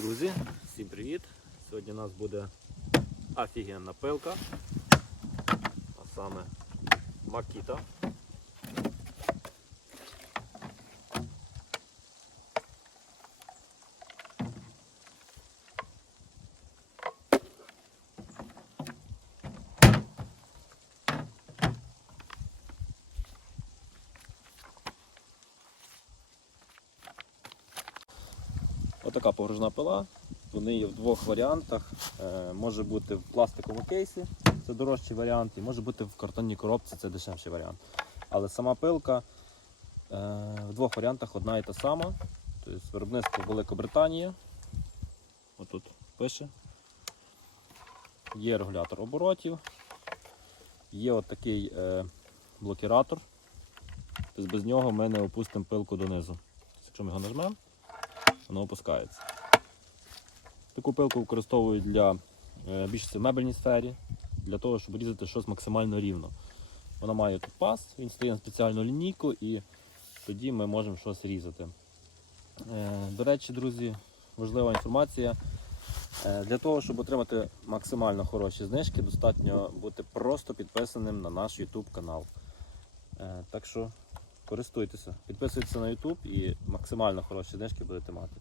Друзі, всім привіт! Сьогодні у нас буде офігенна пилка, а саме Макіта. Отака погружна пила. Вони є в двох варіантах. Е, може бути в пластиковому кейсі, це дорожчий варіант, і може бути в картонній коробці, це дешевший варіант. Але сама пилка е, в двох варіантах одна і та сама. Тобто виробництво Великобританія. Отут пише. Є регулятор оборотів, є отакий е, блокіратор. Тобто без нього ми не опустимо пилку донизу. Якщо ми його нажмемо, воно опускається. Таку пилку використовують для е, більше в мебельній сфері, для того, щоб різати щось максимально рівно. Вона має тут паз, він стає на спеціальну лінійку і тоді ми можемо щось різати. Е, До речі, друзі, важлива інформація. Е, Для того, щоб отримати максимально хороші знижки, достатньо бути просто підписаним на наш YouTube канал. Так що користуйтеся, підписуйтеся на YouTube і максимально хороші знижки будете мати.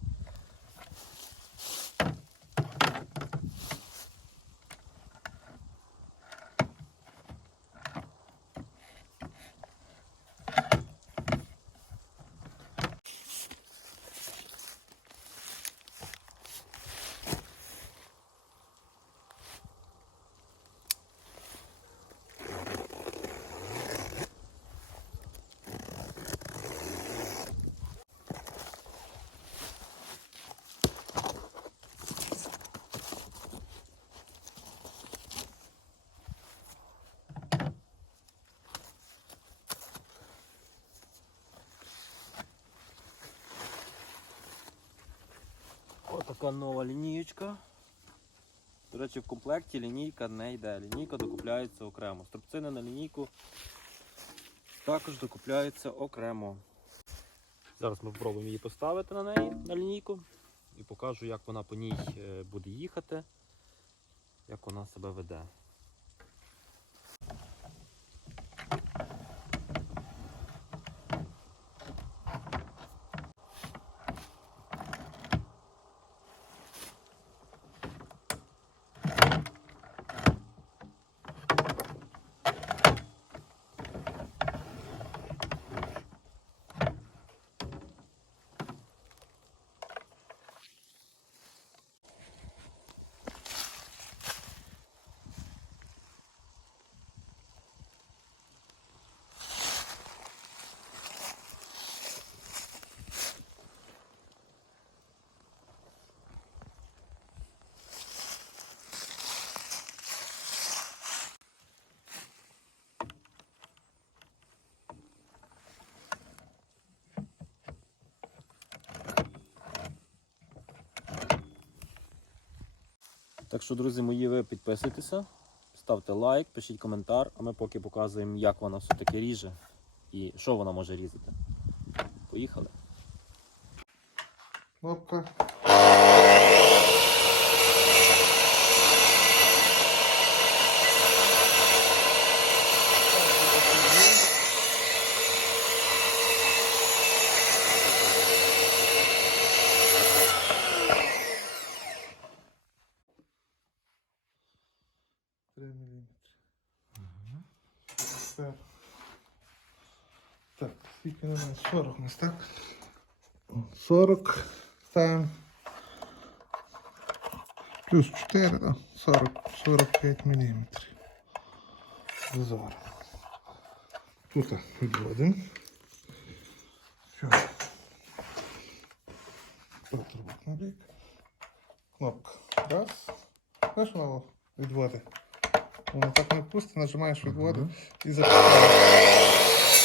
Отака нова лінієчка. До речі, в комплекті лінійка не йде. Лінійка докупляється окремо. Струбцини на лінійку також докупляються окремо. Зараз ми спробуємо її поставити на неї, на лінійку, і покажу, як вона по ній е, буде їхати, як вона себе веде. Так що, друзі мої, ви підписуйтеся, ставте лайк, пишіть коментар, а ми поки показуємо, як вона все-таки ріже і що вона може різати. Поїхали. Кнопка. Три міліметри. Тепер. Так, скільки на нас? 40 у нас, так? О, 40 ставимо. Плюс 4, да? 40, 45 міліметрів. Зазор. Тут відводимо. Все. Патрубок на бік. Кнопка. Раз. Знаєш, воно відводи. Воно так не пусто, нажимаєш відводи і запускаєш.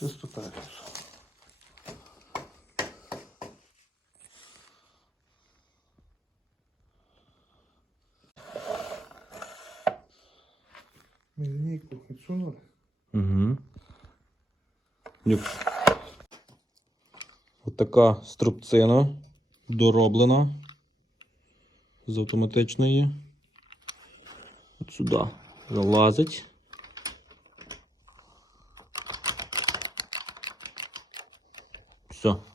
Чисто так. Ми лінійку відсунули. Угу. Люкс. От струбцина дороблена з автоматичної. От сюди залазить. su.